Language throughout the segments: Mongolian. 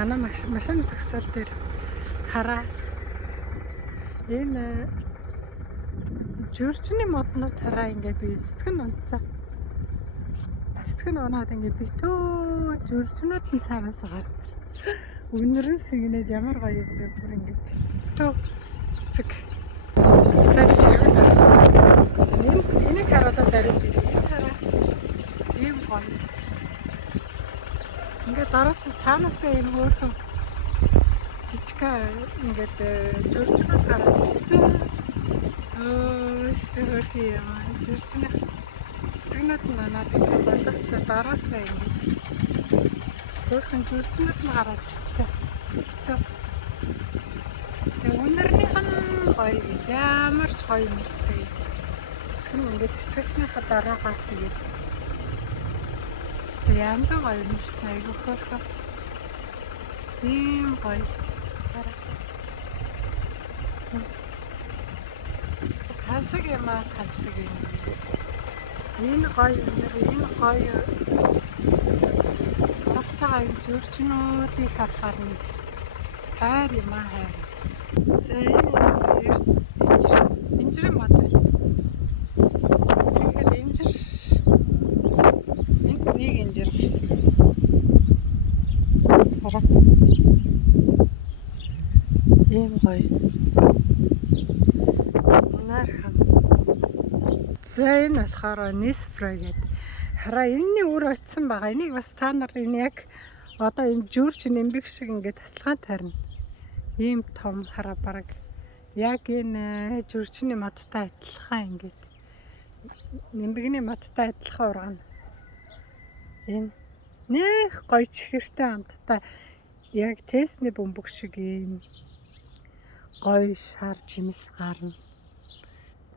манай машин зогсоол дээр хараа. Энэ жирчний моднууд хараа ингээд цэцэг нь унтсан. Цэцэг нь унаад ингээд битүү жирчнүүд нь цаанаас гараад. Үнэрэн сэгнээд ямар гоё юм бэ бүр ингээд битүү цэцэг. Тэр ширүүл байна. Энийг хараад дараад ирээ. Хараа. Ийм гоё. Ингээд дараас цаанаас ийм хөөрхөн жижиг ингээд жирчнүүд гараад ирсэн. Өстөрх юм. Жирчнээ цэцэгнүүд нь манад ингээд балгаас дараасаа ингээд хөөрхөн жирчнүүд нь гараад ирсэн. Тэгээ үнэрнийх нь гоё гэж ямар ч гоё юм бэ. Цэцэг нь ингээд цэцгэснийхаа дараагаар тэгээд янз бүр гоё юм шиг айгуу хөөрхөн. Ийм гоё. Тасаг юм аа тасаг юм. Энэ гоё энэ гоё. Урагчаа юм жирчнүүдийг харахаар нэг хайр юм аа хайр. За энэ инжир мод байна. Тэгээд инжир нэг инжир гисэн. Хараа. Ийм гоё. Нархам. За энэ болохоор Nespresso гэдэг. Хараа энэний үр очсон байгаа. Энийг бас та нар энэ яг одоо энэ жирч нэмбэг шиг ингээд таслахаа тарина. Ийм том хараа бараг яг энэ жирчний модтой адилхан ингээд нэмбэгний модтой адилхан ургана. Энэ нэх гоё чихэртэй амттай яг тесний бөмбөг шиг ийм гоё шар жимс гарна.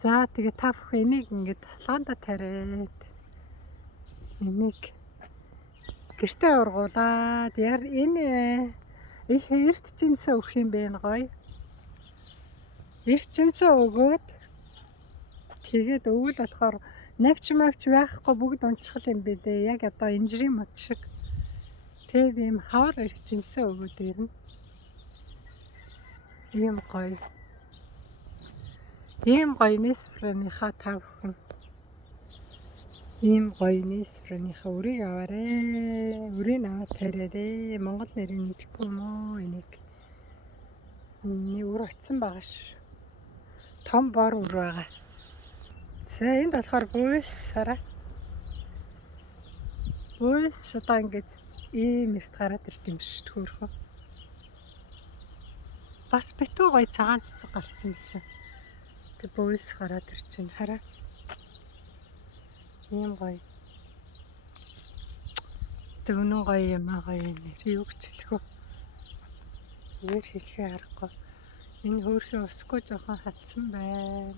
За тэгээ та бүхэн энийг ингээд таслаанда тариад энийг гэртээ ургуулад энэ их эрт жимсээ өгөх юм бэ гоё. Эрт жимсээ өгөөд тэгээд өвөл болохоор навч байхгүй бүгд унцхал юм бэлээ. Яг одоо инжирийн мод шиг. Тэгээд ийм хавар эрт жимсээ өгөөд ирнэ. Ийм гоё. Ийм гоё Nespresso-ныхаа та бүхэн ийм гоё Nespresso-ныхаа үрийг аваарэ. Үрийг аваад тариарэ. Монгол нэрийг мэдэхгүй юм уу энийг. Үр очсон байгаа ш. Том бор үр байгаа. За энд болохоор бөөс хараа. Бөөс одоо ингээд ийм эрт гараад ирт юм ш төөрхөө. Бас битүү гоё цагаан цэцэг гарцсан байсан. Тэг бөөс гараад ирчин хараа. Ийм гоё. Тэг үнэн гоё юм аа гоё нэр юу гэж хэлэх вэ? Өөр хэлхээ аргагүй. Энэ хөөрхөн усгүй жоохон хатсан байна.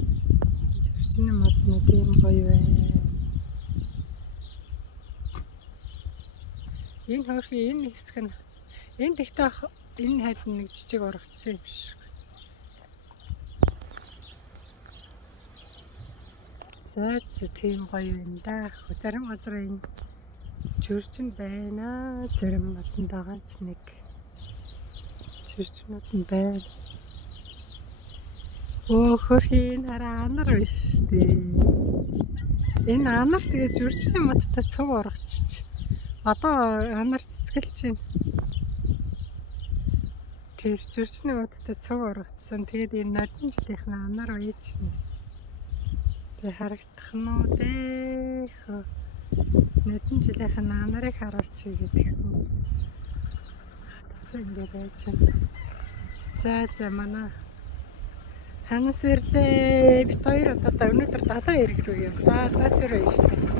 Жирчний моднууд ийм гоё байна. Энэ хөөрхөн энэ хэсэг нь энэ тэгтээ энэ хайд нэг жижиг урагдсан юм шиг. За тийм гоё юм да. Зарим газар энэ жирчин байна. Зарим модонд байгаа нэг жирчнүүд нь байна. Хөөрхөн хараа анар биш тий. Энэ анар тэгээ жирчний модтой цуг ургачих. Одоо анар цэцгэлж байна. Тэр жирчний модтой цуг ургацсан. Тэгээд энэ нодон жилийнх нь анар ээж нэс. Тэг харагдах нь уу дээ. Нодон жилийнх нь анарыг харуулчих гэдэг юм. Хатцсан ингэ байж байна. За манай ханас ирлээ. Бид хоёр одоо өнөөдөр далайн ирэх рүү юм. За тэр байж штэ.